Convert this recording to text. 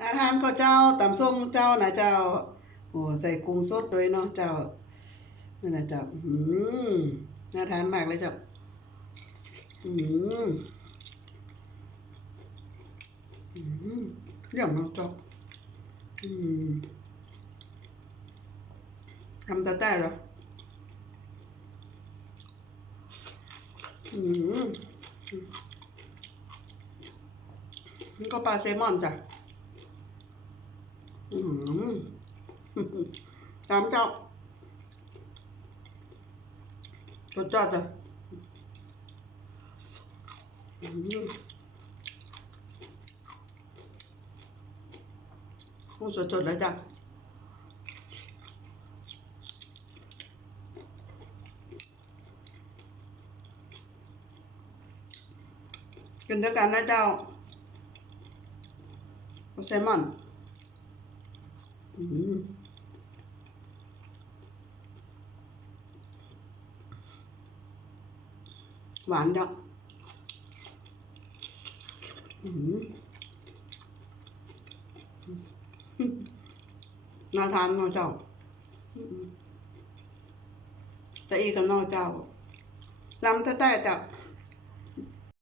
อาทานก็เจ้าตำส้มเจ้านะเจ้า โอ้ใส่กุ้งสดด้วยเนาะเจ้านั่นนะเจ้าอืมน่าทานมากเลยเจ้าอืมอืมเยี่ยมมากเจ้าอืมทำต่แต่เหรออืมนี่ก็ปลาแซลมอนจ้ะ อืมตามเจ้าสุดยอดจ้ะอืม หวานจังอืมน่าทานนาะเจ้าแต่อีกกับนอเจ้าลำแต่แต่จ้า